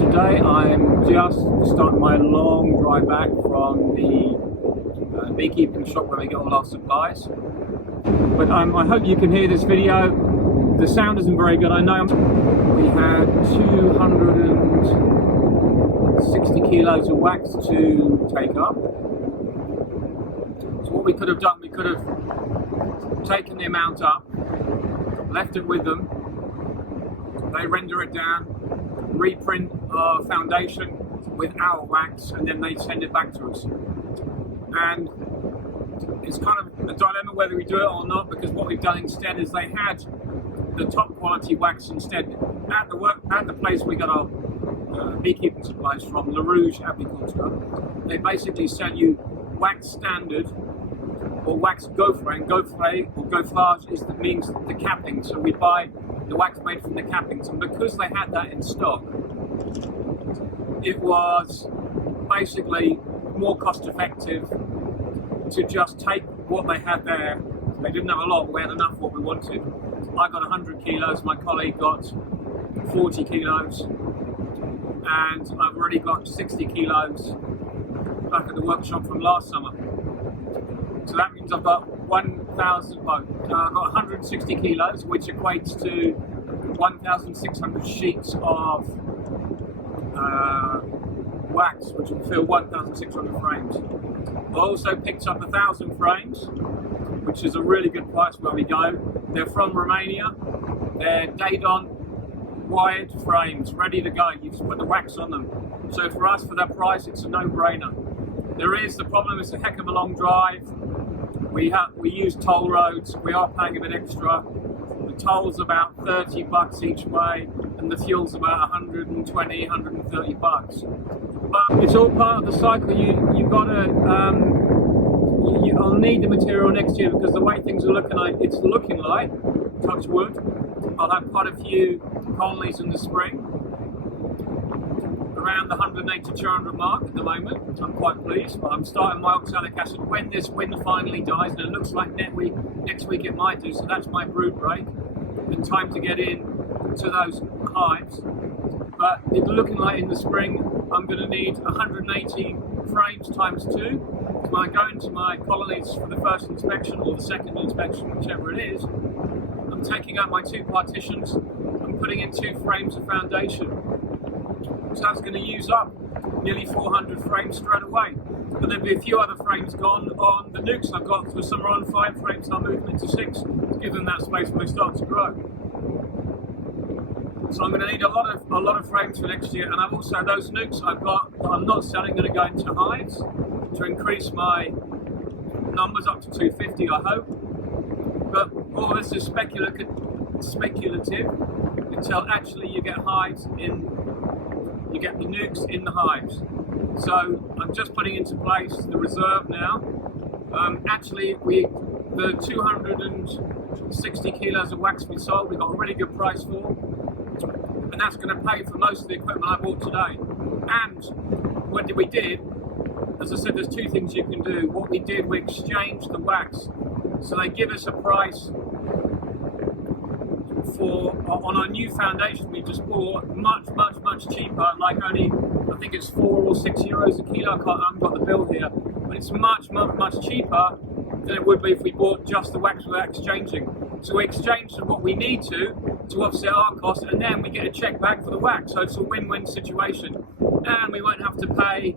today I'm just starting my long drive back from the beekeeping shop where we get all our supplies. But I hope you can hear this video. The sound isn't very good, I know. We had 260 kilos of wax to take up. So what we could have done, we could have taken the amount up, left it with them, they render it down, reprint our foundation with our wax, and then they send it back to us. And it's kind of a dilemma whether we do it or not, because what we've done instead is they had the top quality wax instead at the place we got our beekeeping supplies from, La Rouge Apiculture. They basically sell you wax standard or wax gaufre, and gaufre or gaufrage means the capping. So we buy the wax made from the cappings, and because they had that in stock, it was basically more cost effective to just take what they had there. They didn't have a lot, but we had enough what we wanted. I got 100 kilos, my colleague got 40 kilos, and I've already got 60 kilos back at the workshop from last summer. So that means I've got 160 kilos, which equates to 1,600 sheets of wax, which will fill 1,600 frames. I also picked up 1,000 frames, which is a really good price where we go. They're from Romania. They're Dadon wired frames, ready to go. You just put the wax on them. So for us, for that price, it's a no-brainer. The problem is a heck of a long drive. We use toll roads. We are paying a bit extra. The toll's about 30 bucks each way, and the fuel's about 120, 130 bucks. But it's all part of the cycle. You've got to. I'll need the material next year, because the way things are looking like, touch wood, I'll have quite a few colonies in the spring, around the 180 to 200 mark at the moment. I'm quite pleased, but I'm starting my oxalic acid when this wind finally dies, and it looks like next week it might do, so that's my brood break and time to get in to those hives. But it's looking like in the spring I'm going to need 180 frames times 2. When I go into my colonies for the first inspection or the second inspection, whichever it is, I'm taking out my 2 partitions and putting in 2 frames of foundation. So that's going to use up nearly 400 frames straight away. But there'll be a few other frames gone on the nukes I've got. So some are on 5 frames, I'll move them into 6 to give them that space when they start to grow. So I'm going to need a lot of frames for next year, and I've also those nukes I've got that I'm not selling, going to go into hives to increase my numbers up to 250, I hope. But all this is speculative until actually you get hives in. You get the nukes in the hives. So I'm just putting into place the reserve now. Actually, the 260 kilos of wax we sold, we got a really good price for, and that's going to pay for most of the equipment I bought today. And what we did, as I said, there's 2 things you can do. What we did, we exchanged the wax. So they give us a price on our new foundation we just bought, much cheaper, like only, I think it's 4 or 6 euros a kilo. I haven't got the bill here, but it's much cheaper than it would be if we bought just the wax without exchanging. So we exchanged what we need to offset our costs, and then we get a check back for the wax. So it's a win-win situation, and we won't have to pay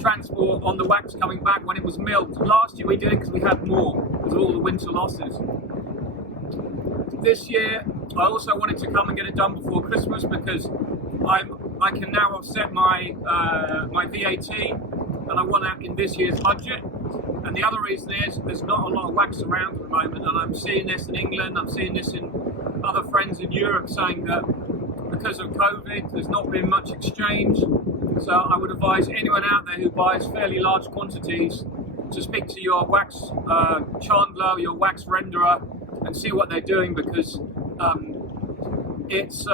transport on the wax coming back when it was milled. Last year we did it because we had more because of all the winter losses. This year I also wanted to come and get it done before Christmas, because I can now offset my my VAT, and I want that in this year's budget. And the other reason is there's not a lot of wax around at the moment, and I'm seeing this in England, I'm seeing this in other friends in Europe saying that because of COVID there's not been much exchange. So I would advise anyone out there who buys fairly large quantities to speak to your wax chandler, your wax renderer, and see what they're doing, because it's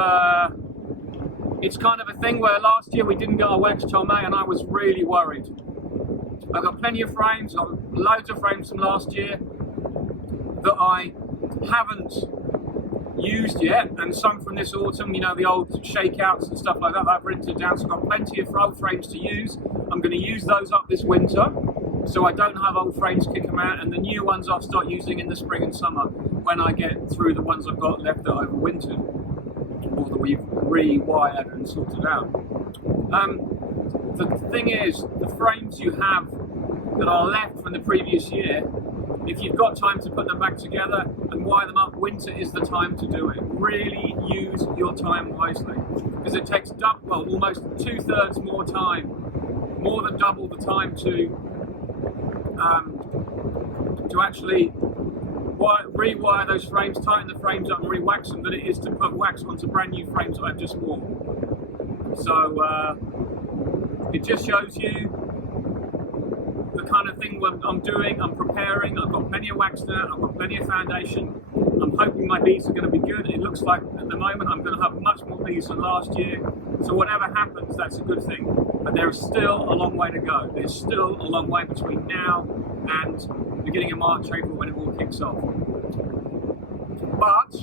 kind of a thing where last year we didn't get our wax till May, and I was really worried. I've got plenty of frames, I've got loads of frames from last year that I haven't used yet, and some from this autumn, you know, the old shakeouts and stuff like that I've rented down, so I've got plenty of old frames to use. I'm going to use those up this winter, so I don't have old frames kick them out, and the new ones I'll start using in the spring and summer when I get through the ones I've got left that I've overwintered, or that we've rewired and sorted out. The thing is, the frames you have that are left from the previous year, if you've got time to put them back together and wire them up, winter is the time to do it. Really use your time wisely, because it takes almost 2/3 more time, more than double the time to actually rewire those frames, tighten the frames up and re-wax them, than it is to put wax onto brand new frames that I've just worn. So it just shows you the kind of thing I'm doing. I'm preparing. I've got plenty of wax now. I've got plenty of foundation. I'm hoping my beads are going to be good. It looks like at the moment I'm going to have much more beads than last year. So whatever happens, that's a good thing. But there's still a long way to go. There's still a long way between now and the beginning of March, April, when it all kicks off. But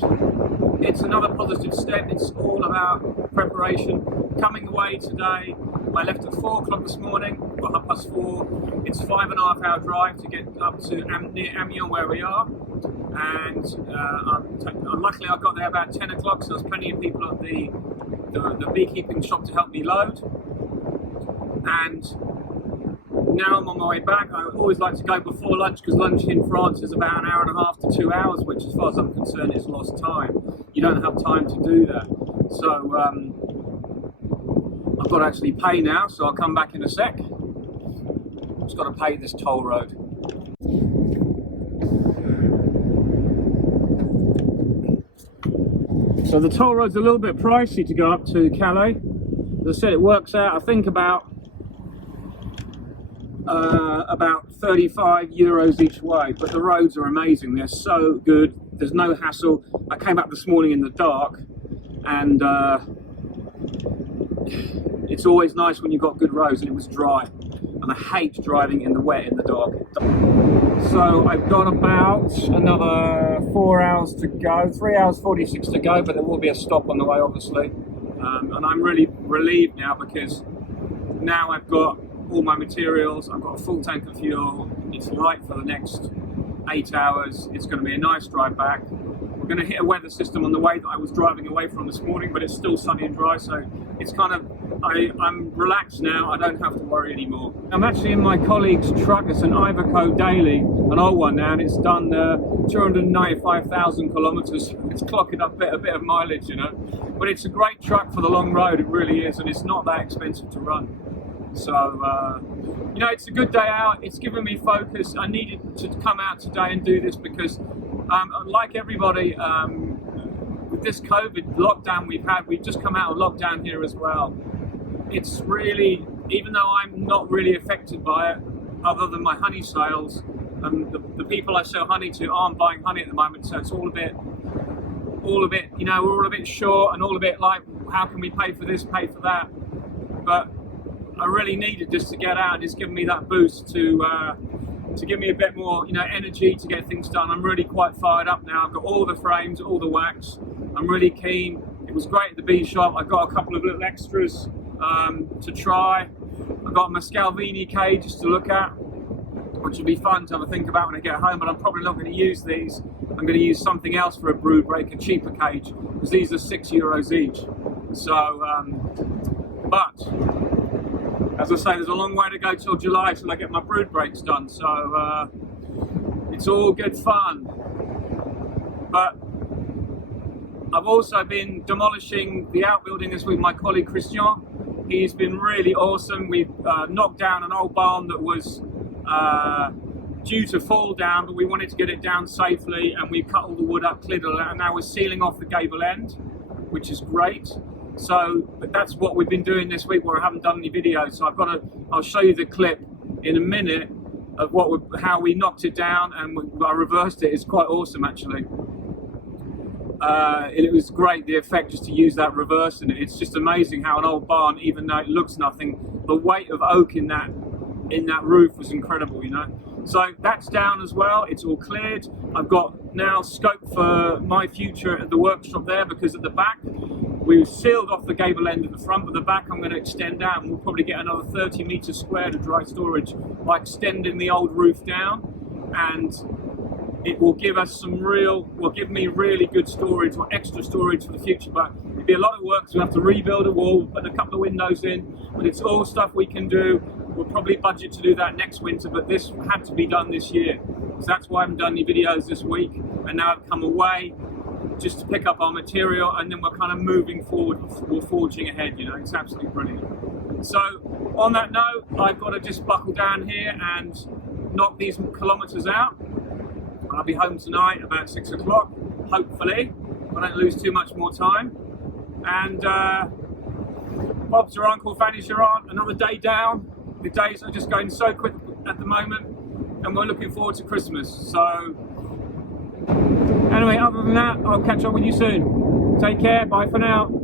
it's another positive step. It's all about preparation. Coming away today, I left at 4 o'clock this morning, or 4:30. It's 5.5 hour drive to get up to near Amiens, where we are. And luckily I got there about 10 o'clock, so there's plenty of people at the beekeeping shop to help me load. And now I'm on my way back. I always like to go before lunch, because lunch in France is about 1.5 to 2 hours, which as far as I'm concerned is lost time. You don't have time to do that. So I've got to actually pay now, so I'll come back in a sec. Just got to pay this toll road. So the toll road's a little bit pricey to go up to Calais. As I said, it works out, I think, about 35 euros each way, but the roads are amazing. They're so good. There's no hassle. I came up this morning in the dark, and it's always nice when you've got good roads, and it was dry. And I hate driving in the wet in the dark. So I've got about another 4 hours to go, 3 hours 46 to go, but there will be a stop on the way, obviously. And I'm really relieved now, because now I've got all my materials, I've got a full tank of fuel, it's light for the next 8 hours, it's going to be a nice drive back. We're going to hit a weather system on the way that I was driving away from this morning, but it's still sunny and dry, so it's kind of, I'm relaxed now, I don't have to worry anymore. I'm actually in my colleague's truck. It's an Iveco Daily, an old one now, and it's done 295,000 kilometers. It's clocking up a bit of mileage, you know. But it's a great truck for the long road, it really is, and it's not that expensive to run. So, you know, it's a good day out. It's given me focus. I needed to come out today and do this because, like everybody, with this COVID lockdown we've just come out of lockdown here as well. It's really, even though I'm not really affected by it, other than my honey sales, the people I sell honey to aren't buying honey at the moment, so it's all a bit, you know, we're all a bit short and all a bit like, how can we pay for this, pay for that? But I really needed this to get out, and it's given me that boost to give me a bit more, you know, energy to get things done. I'm really quite fired up now. I've got all the frames, all the wax. I'm really keen. It was great at the bee shop. I got a couple of little extras to try. I got my Scalvini cages to look at, which will be fun to have a think about when I get home, but I'm probably not going to use these. I'm going to use something else for a brood break, a cheaper cage, because these are €6 each. So, but as I say, there's a long way to go till July till I get my brood breaks done. So it's all good fun. But I've also been demolishing the outbuildings with my colleague Christian. He's been really awesome. We've knocked down an old barn that was due to fall down, but we wanted to get it down safely, and we cut all the wood up, cleared it out, and now we're sealing off the gable end, which is great. So that's what we've been doing this week, where I haven't done any videos. So I'll show you the clip in a minute of how we knocked it down, and I reversed it. It's quite awesome, actually. It was great, the effect, just to use that reverse in it. It's just amazing how an old barn, even though it looks nothing, the weight of oak in that roof was incredible, you know. So that's down as well, it's all cleared. I've got now scope for my future at the workshop there, because at the back, we've sealed off the gable end at the front, but the back I'm going to extend out, and we'll probably get another 30 metres squared of dry storage by extending the old roof down, and it will give us will give me really good storage or extra storage for the future. But it'd be a lot of work, so we'll have to rebuild a wall, put a couple of windows in, but it's all stuff we can do. We'll probably budget to do that next winter, but this had to be done this year. So that's why I haven't done any videos this week, and now I've come away just to pick up our material, and then we're kind of moving forward, we're forging ahead, you know, it's absolutely brilliant. So on that note, I've got to just buckle down here and knock these kilometres out. I'll be home tonight about 6 o'clock, hopefully, if I don't lose too much more time. And Bob's your uncle, Fanny's your aunt, another day down. The days are just going so quick at the moment, and we're looking forward to Christmas. So anyway, other than that, I'll catch up with you soon. Take care, bye for now.